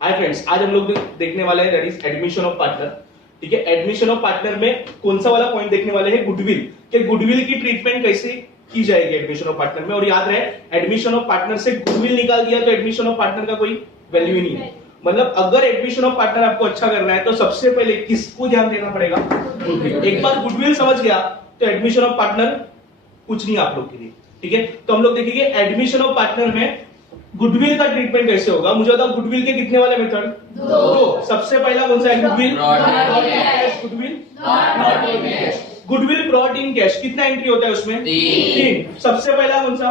Hi friends, आज हम लोग देखने वाले हैं that is admission of partner. ठीक है, एडमिशन ऑफ पार्टनर में कौन सा वाला पॉइंट देखने वाले हैं? गुडविल कि गुडविल की ट्रीटमेंट कैसे की जाएगी एडमिशन ऑफ पार्टनर में। और याद रहे, एडमिशन ऑफ पार्टनर से गुडविल निकाल दिया तो एडमिशन ऑफ पार्टनर का कोई वैल्यू ही नहीं है। मतलब अगर एडमिशन ऑफ पार्टनर आपको अच्छा करना है तो सबसे पहले किसको ध्यान देना पड़ेगा? गुडविल। एक बार गुडविल समझ गया तो एडमिशन ऑफ पार्टनर कुछ नहीं आप लोग के लिए। ठीक है, तो हम लोग देखेंगे एडमिशन ऑफ पार्टनर में गुडविल का ट्रीटमेंट कैसे होगा। मुझे बताओ, गुडविल के कितने वाले मेथड? दो। सबसे पहला कौन सा है? Goodwill goodwill goodwill brought in cash. कितना एंट्री होता है उसमें? 3। सबसे पहला कौन सा?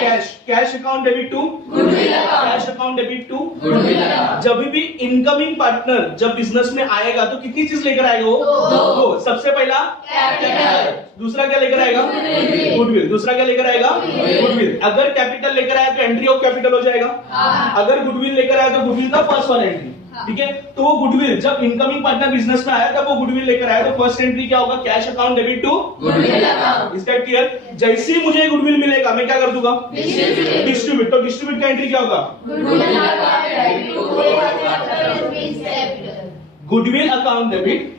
Cash. Cash account debit to goodwill account. Cash account debit to goodwill account. जब भी इनकमिंग पार्टनर जब बिजनेस में आएगा तो कितनी चीज लेकर आएगा वो? दो। सबसे पहला कैपिटल, दूसरा क्या लेकर आएगा? गुडविल। दूसरा क्या लेकर आएगा? गुडविल। अगर कैपिटल लेकर आया तो एंट्री ऑफ कैपिटल हो जाएगा। अगर गुडविल लेकर आया तो गुडविल का फर्स्ट वाला एंट्री। ठीक है, तो वो गुडविल जब इनकमिंग पार्टनर बिजनेस में आया तब वो गुडविल लेकर आया तो फर्स्ट एंट्री क्या होगा? Cash account debit to goodwill account. इसका क्लियर? जैसे ही मुझे गुडविल मिलेगा मैं क्या कर दूंगा? डिस्ट्रीब्यूट। तो डिस्ट्रीब्यूट का एंट्री क्या होगा? Goodwill account debit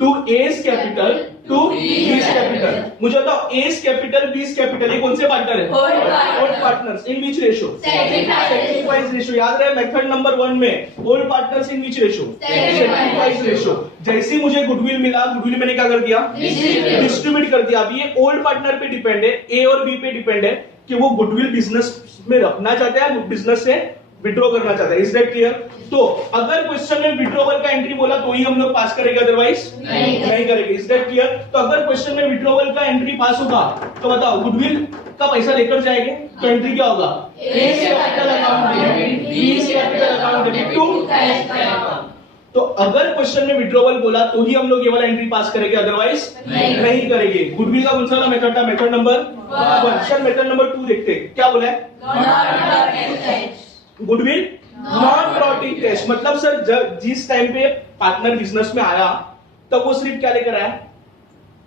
to A's capital to B's capital. मुझे बताओ, एस कैपिटल बीस कैपिटल ये कौन से पार्टनर है? Old partners. In which ratio? Second wise ratio. याद रहे मेथड नंबर 1 में old partners in which ratio? Second wise ratio. जैसे मुझे गुडविल मिला, गुडविल मैंने क्या कर दिया? डिस्ट्रीब्यूट कर दिया। अभी ये ओल्ड पार्टनर पे डिपेंड है, ए और बी पे डिपेंड है कि वो गुडविल बिजनेस में रखना चाहता है, बिजनेस से विड्रॉ करना चाहता है। Is that clear? तो अगर क्वेश्चन में विड्रॉवल का एंट्री बोला तो ही हम लोग पास करेंगे, अदरवाइज नहीं करेंगे। Is that clear? तो अगर क्वेश्चन में विड्रॉवल का एंट्री पास होगा तो बताओ गुडविल का पैसा लेकर जाएंगे तो एंट्री क्या होगा? A's capital account debit, B's capital account debit to cash account. तो अगर क्वेश्चन में विड्रॉवल बोला तो ही हम लोग ये वाला एंट्री पास करेंगे, अदरवाइज नहीं करेंगे। गुडविल का कौन सा मेथड था? Method number 1। चल मेथड नंबर 2 देखते हैं क्या बोला है। Goodwill not brought in cash. मतलब सर जिस टाइम पे पार्टनर बिजनेस में आया तब वो सिर्फ क्या लेकर आया?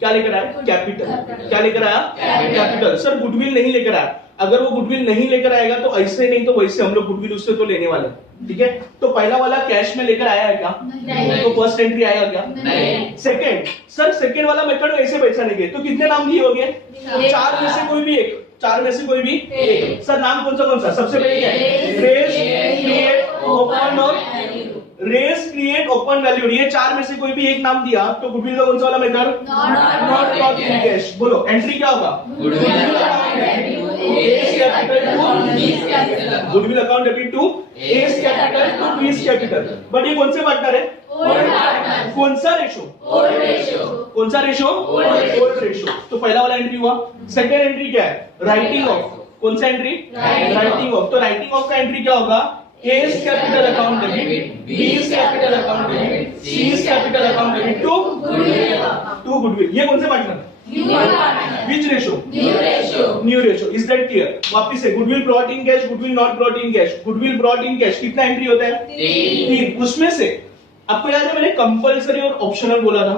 क्या लेकर आया? कैपिटल। क्या लेकर आया? कैपिटल। सर गुडविल नहीं लेकर आया। अगर वो गुडविल नहीं लेकर आएगा तो ऐसे नहीं तो वैसे हम लोग गुडविल उससे तो लेने वाले। ठीक है, तो पहला वाला कैश में लेकर आया है क्या? नहीं। तो फर्स्ट एंट्री आएगा क्या? नहीं। सेकंड, सर सेकंड वाला मेथड कैसे पहचानेंगे? तो कितने नाम दिए होंगे? 4 में से कोई भी एक। 4 में से कोई भी एक। सर नाम कौन सा? सबसे पहले क्या है? रेस, क्रिएट, ओपन और रेस, क्रिएट, ओपन, वैल्यू। ये 4 में से कोई भी एक नाम दिया तो गुडविल का कौन सा वाला method? Not brought in cash. बोलो एंट्री क्या होगा? Goodwill account debit to A's capital to B's capital. But ये कौन से पार्टनर है? कौन सा रेशो? कौन सा रेशो? Old ratio. तो पहला वाला एंट्री हुआ। सेकंड एंट्री क्या है? Writing off. कौन सा एंट्री? Writing off. तो राइटिंग ऑफ का एंट्री क्या होगा? A's capital account debit, B's capital account debit, C's capital account debit to goodwill. ये कौन से partner? Which ratio? New ratio. Is that clear? वापिस से goodwill brought in cash, goodwill not brought in cash. Goodwill brought in cash कितना entry होता है? 3। उसमें से आपको याद है मैंने कंपलसरी और ऑप्शनल बोला था।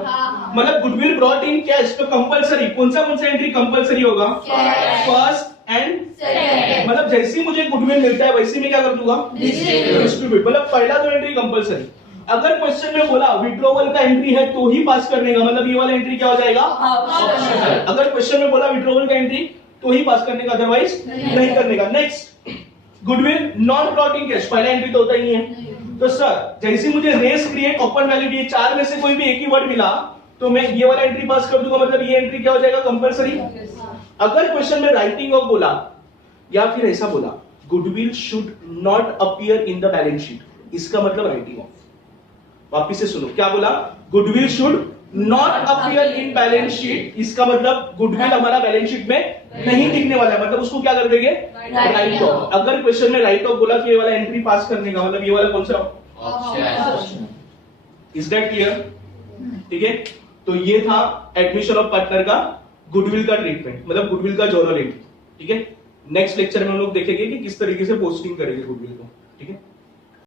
मतलब गुडविल ब्रॉट इन कैश तो कंपलसरी कौन सा एंट्री कंपलसरी होगा? First and second. मतलब जैसे ही मुझे गुडविल मिलता है वैसे मैं क्या कर दूंगा? डिस्ट्रीब्यूट। मतलब पहला तो एंट्री कंपलसरी। अगर क्वेश्चन में बोला विड्रॉवल का एंट्री है तो ही पास करने का, मतलब ये वाला एंट्री क्या हो जाएगा? ऑप्शनल। अगर क्वेश्चन में बोला विड्रॉवल का एंट्री तो ही पास करने का, अदरवाइज नहीं करने का। Next, goodwill not brought in cash. पहला एंट्री तो होता ही नहीं है। तो सर जैसे मुझे रेस, क्रिएट, ओपन, वैल्यू ये 4 में से कोई भी एक ही वर्ड मिला तो मैं ये वाला एंट्री पास कर दूंगा। मतलब ये एंट्री क्या हो जाएगा? कंपलसरी। अगर क्वेश्चन में राइटिंग ऑफ बोला या फिर ऐसा बोला goodwill should not appear in the balance sheet, इसका मतलब राइटिंग ऑफ। वापिस से सुनो, क्या बोला? Goodwill should not appear in balance sheet. इसका मतलब गुडविल हमारा बैलेंस शीट में नहीं दिखने वाला है, मतलब उसको क्या कर देंगे? Right of. अगर क्वेश्चन में राइट ऑफ बोला तो ये वाला एंट्री पास करने का, मतलब ये वाला कौन सा? ऑप्शन। Is that clear? ठीक है, तो ये था एडमिशन ऑफ पार्टनर का गुडविल का ट्रीटमेंट, मतलब गुडविल का जर्नल एंट्री। ठीक है, नेक्स्ट लेक्चर में हम लोग देखेंगे कि किस तरीके से पोस्टिंग करेंगे गुडविल को। ठीक है।